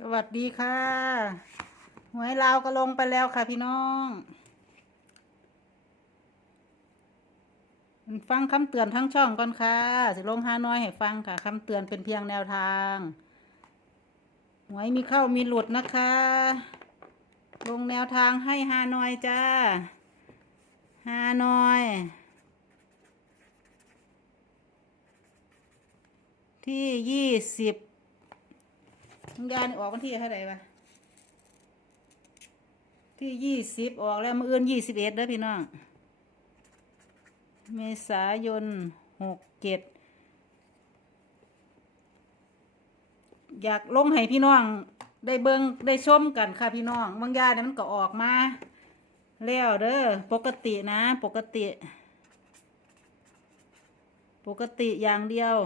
สวัสดีค่ะ หวยลาวก็ลงไปแล้วค่ะพี่น้องฟังคำเตือนทั้งช่องก่อนค่ะ สิลงฮานอยให้ฟังค่ะคำเตือนเป็นเพียงแนวทาง หวยมีเข้ามีหลุดนะคะ ลงแนวทางให้ฮานอยจ้าฮานอย ที่ยี่สิบ มึงยานี่ออกวันที่เท่าไหร่วะที่ยี่สิบออกแล้วมืออื่นยี่สิบเอ็ดเด้อพี่น้อง เมษายนหกเจ็ดอยากลงให้พี่น้อง ได้เบิงได้ชมกันค่ะพี่น้องบางยาเนี่ยมันก็ออกมา แล้วเด้อปกตินะ ปกติ ปกติอย่างเดียว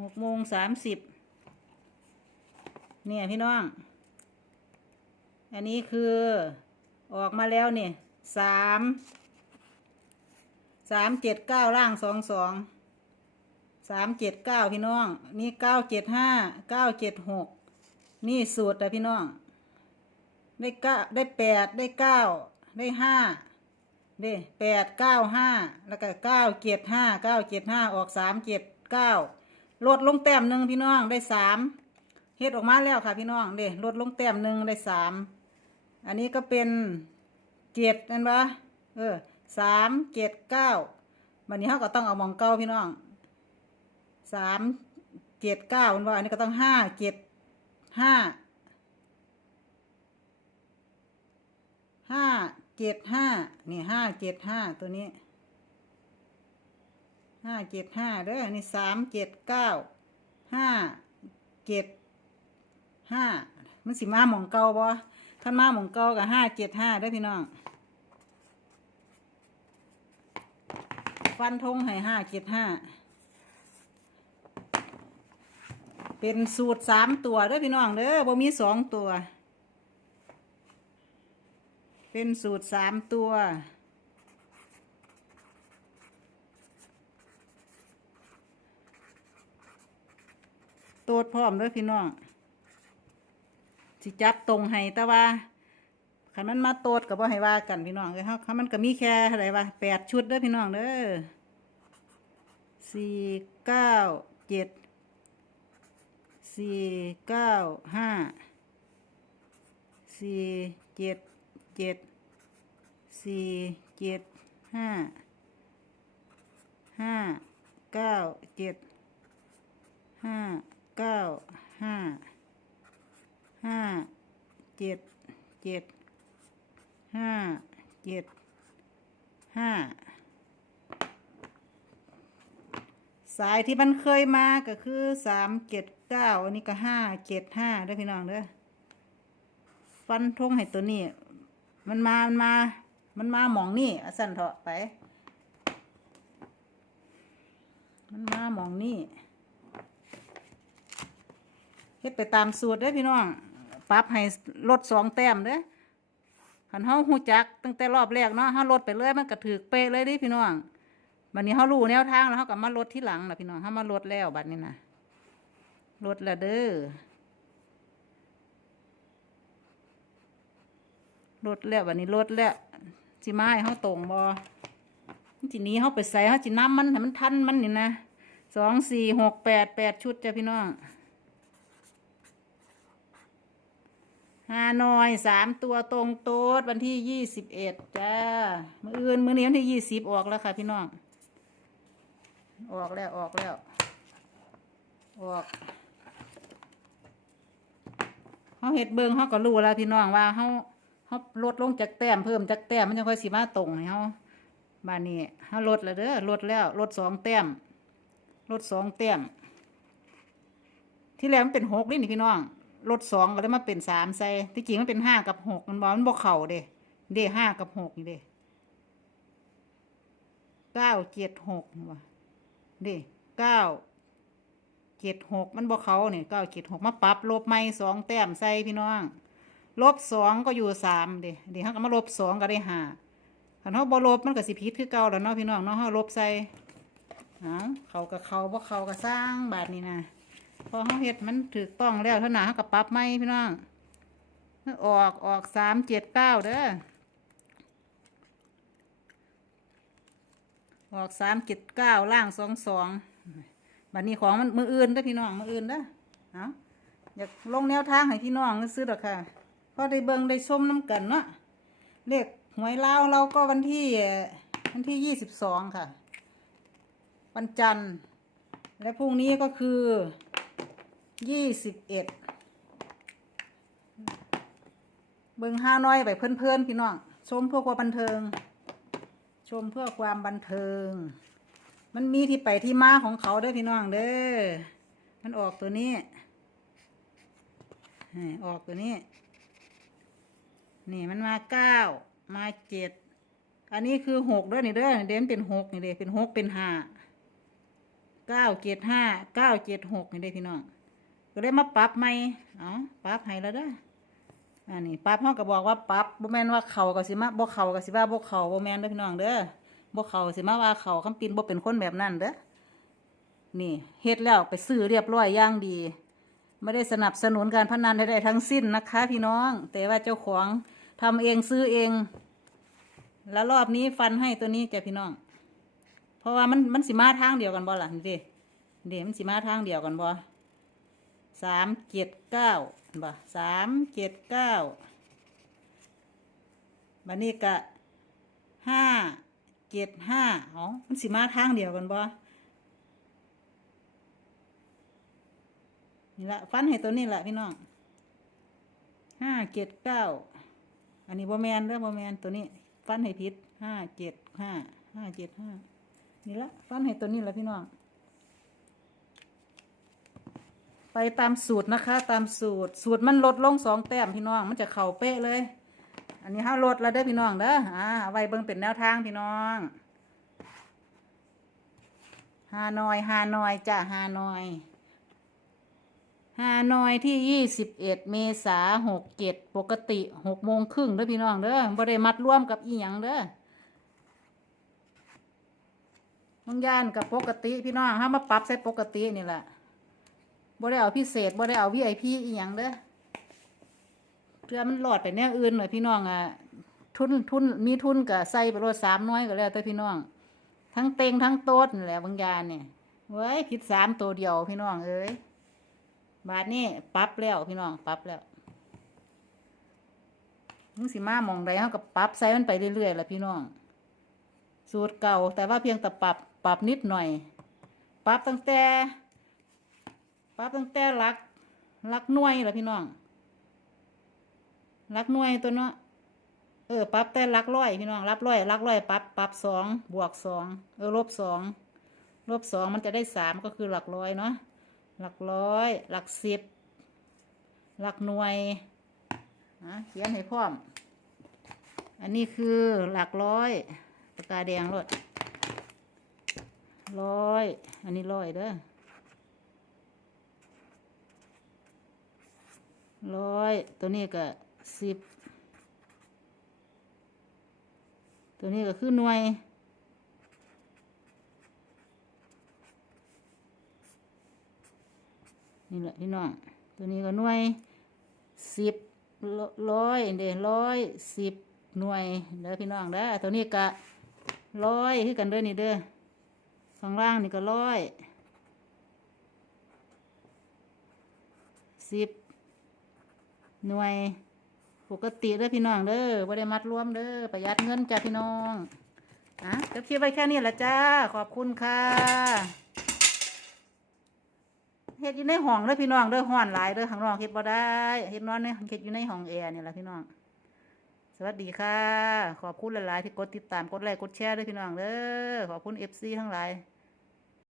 หกโมงสามสิบเนี่ยพี่น้อง อันนี้คือออกมาแล้วเนี่ยสามสามเจ็ดเก้าล่างสองสองสามเจ็ดเก้าพี่น้อง นี่เก้าเจ็ดห้าเก้าเจ็ดหกนี่สูตรแต่พี่น้อง ได้เก้าได้แปดได้เก้าได้ห้าเด้แปดเก้าห้าแล้วก็เก้าเจ็ดห้าเก้าเจ็ดห้าออกสามเจ็ดเก้า ลดลงแต้มหนึ่งพี่น้องได้สามเฮ็ดออกมาแล้วค่ะพี่น้องเด้ลดลงแต้มหนึ่งได้สามอันนี้ก็เป็นเจ็ดนั่นปะเออสามเจ็ดเก้าวันนี้เขาก็ต้องเอาหมองเก้าพี่น้องสามเจ็ดเก้ามันว่าอันนี้ก็ต้องห้าเจ็ดห้าห้าเจ็ดห้านี่ห้าเจ็ดห้าตัวนี้ ห้าเจ็ดห้าเด้อนี่สามเจ็ดเก้าห้าเจ็ดห้ามันสิมาหมองเก่าบ่ขันมาหมองเก่ากับห้าเจ็ดห้าเด้อพี่น้องฟันธงให้ห้าเจ็ดห้าเป็นสูตรสามตัวเด้อพี่น้องเด้อบ่มีสองตัว เป็นสูตรสามตัว โตดพร้อมเด้วยพี่น้องสิจับตรงให้แต่ว่าคันมันมาโตดกับว่าให้ว่ากันพี่น้องเลยครับคันมันก็มีแค่อะไรวะแปดชุดเด้อพี่น้องเด้อสี่เก้าเจ็ดสี่เก้าห้าสี่เจ็ดเจ็ดสี่เจ็ดห้าห้าเก้าเจ็ดห้า เก้าห้าห้าเจ็ดเจ็ดห้าเจ็ดห้าสายที่มันเคยมาก็คือสามเจ็ดเก้าอันนี้ก็ห้าเจ็ดห้าเด้พี่น้องเด้อฟันทงให้ตัวนี้ มันมา มันมา มันมาหมองนี่อสั่นเถอะไป มันมาหมองนี่ เฮ็ดไปตามสูตรเด้อพี่น้องปรับให้ลดสองแต้มเด้อคันเฮาฮู้จักตั้งแต่รอบแรกเนาะเฮาลดไปเลยมันก็ถูกเป๊ะเลยดิพี่น้องบัดนี้เฮารู้แนวทางแล้วเฮาก็มาลดที่หลังล่ะพี่น้องเฮามาลดแล้วบัดนี้นะลดแล้วเด้อลดแล้ววันนี้ลดแล้วสิมาให้เขาตรงบอทีนี้เขาไปใส่เขาจิน้ำมันให้มันทันมันนี่นะสองสี่หกแปดแปดชุดจ้ะพี่น้อง ฮานอยสามตัวตรงโต๊ดวันที่ยี่สิบเอ็ดจ้ามืออื่นมือนี้วันที่ยี่สิบออกแล้วค่ะพี่น้อง ออกแล้วออกแล้ว ออกเขาเห็ดเบิงเขาก็รู้แล้วพี่น้องว่าเขาเขาลดลงจากแต้มเพิ่มจากแต้มมันจะค่อยสีมาตรงให้เขาบานนี้เขาลดแล้วเด้อลดแล้วลดสองแต้มลดสองแต้มที่แรกมันเป็นหกนี่นี่พี่น้อง ลดสองก็เลยมาเป็นสามใส่ที่จริงมันเป็นห้ากับหกมันบอกมันบอกเข่าเด้เด้ห้ากับหกนี่เด้เก้าเจ็ดหกว่ะเด้เก้าเจ็ดหกมันบอกเขาเนี่ยเก้าเจ็ดหกมาปรับลบไม่สองแต้มใส่พี่น้องลบสองก็อยู่สามเด้เดี๋ยวเขาก็มาลบสองก็ได้ห้าคันเขาบ่ลบมันก็สิผิดคือเก่าแล้วเนาะพี่น้องเนาะเขาลบใส่เอาเขากับเขาบ่เขาก็สร้างบาทนี้นะ พอเขาเฮ็ดมันถูกต้องแล้วเท่านั้นเขาก็ปรับไหมพี่น้องออกออกสามเจ็ดเก้าเด้อออกสามเจ็ดเก้าล่างสองสองบัดนี้ของมันมืออื่นเด้อพี่น้องมืออื่นเด้อเอาอยากลงแนวทางให้พี่น้องซื้อดอกค่ะพอได้เบิงได้ชมน้ำกันเนาะเลขหวยเลาเราก็วันที่วันที่ยี่สิบสองค่ะ วันจันทร์และพรุ่งนี้ก็คือ ยี่สิบเอ็ดเบิ่งห้าน้อยไปเพื่อนๆพี่น้องชมเพื่อความบันเทิง ชมเพื่อความบันเทิง มันมีที่ไปที่มาของเขาเด้อพี่น้องเด้อมันออกตัวนี้ออกตัวนี้ นี่มันมาเก้ามาเจ็ดอันนี้คือหกเด้อนี่เด้อเด่นเป็นหกนี่เด้เป็นหกเป็นห้าเก้าเจ็ดห้าเก้าเจ็ดหกนี่เด้พี่น้อง ก็เลยมาปรับใหม่เอาปรับให้แล้วเด้ออันนี้ปรับเฮาก็บอกว่าปรับบ่แม่นว่าเข่าก็สิมาบ่เข่าก็สิว่าบ่เข่าบ่แม่นเด้อพี่น้องเด้อบ่เข่าสิมาว่าเข่าคำปินบ่เป็นคนแบบนั้นเด้อนี่เฮ็ดแล้วไปซื้อเรียบร้อยย่างดีไม่ได้สนับสนุนการพนันใดๆทั้งสิ้นนะคะ พี่น้อง แต่ว่าเจ้าของทำเองซื้อเอง แล้วรอบนี้ฟันให้ตัวนี้จ้ะพี่น้อง เพราะว่ามันมันสิมาทางเดียวกันบ่ล่ะนี่ดิเดี๋ยวมันสิมาทางเดียวกันบ่ สามเจ็ดเก้าบ่สามเจ็ดเก้าบันนี้กะห้าเจ็ดห้าอ๋อมันสิมาทางเดียวกันบ่นี่ละฟันให้ตัวนี้แหละพี่น้องห้าเจ็ดเก้าอันนี้บ่แมนเด้อบ่แมนตัวนี้ ฟันให้ผิดห้าเจ็ดห้าห้าเจ็ดห้านี่ละฟันให้ตัวนี้ละพี่น้อง ไปตามสูตรนะคะ ตามสูตร สูตรมันลดลงสองแต้มพี่น้อง มันจะเข่าเป๊ะเลย อันนี้ห้าลดแล้วได้อพี่น้องเด้ออ่าเอาไว้เบิ่งเป็นแนวทางพี่น้องฮานอยฮานอยจ้ะฮานอยฮานอยที่ยี่สิบเอ็ดเมษาหกเจ็ดปกติหกโมงครึ่งเด้อพี่น้องเด้อบ่ได้มัดร่วมกับอีหยังเด้อบางย่านกับปกติพี่น้องห้ามาปรับใส่ปกตินี่แหละ บ่ได้เอาพิเศษบ่ได้เอาวีไอพีอีหยังเด้อเพื่อมันหลอดไปแนวอื่นหน่อยพี่น้องอะทุนทุนมีทุนกับใส่ไปรถสามน้อยก็แล้วแต่พี่น้อง ทั้งเต็งทั้งโต๊ดนี่แหละบางยานเนี่ยเว้ยผิดสามตัวเดียวพี่น้องเอ้ยบาทนี้ปรับแล้วพี่น้องปรับแล้วมึงสิมามองใดเขาก็ปรับใส่มันไปเรื่อยๆแหละพี่น้อง สูตรเก่าแต่ว่าเพียงแต่ปรับปรับนิดหน่อย ปรับตั้งแต่ ปรับตั้งแต่ลักลักหน่วยแหละพี่น้องลักหน่วยตัวเนาะเออปรับแต่ลักร้อยพี่น้องรับร้อยลักร้อยปรับปรับสองบวกสองเออลบสองลบสองมันจะได้สามก็คือหลักร้อยเนาะหลักร้อย หลักสิบหลักหน่วยอะเขียนให้พร้อม อันนี้คือหลักร้อยปากกาแดงรถร้อย อันนี้ร้อยเด้อ ร้อยตัวนี้ก็สิบตัวนี้ก็คือหน่วย นี่แหละพี่น้อง ตัวนี้ก็หน่วยสิบร้อยเด้ร้อยสิบหน่วยเด้อพี่น้องเด้อตัวนี้ก็ร้อยคือกันเด้อนี่เด้อข้างล่างนี่ก็ร้อยสิบ หน่วย ปกติเด้อพี่น้องเด้อบ่ได้มัดรวมเด้อประหยัดเงินจ้าพี่น้องอะก็คลิปไว้แค่นี้แหละจ้า ขอบคุณค่ะเฮ็ดอยู่ในห้องเด้อพี่น้องเด้อห้อนหลายเด้อข้างนอกเฮ็ดบ่ได้เฮ็ดนอนในเฮ็ดอยู่ในห้องแอร์นี่แหละพี่น้องสวัสดีค่ะ ขอบคุณหลาย ๆ ที่กดติดตามกดไลค์กดแชร์ด้วยพี่น้องเด้อขอบคุณ FC ทั้งหลาย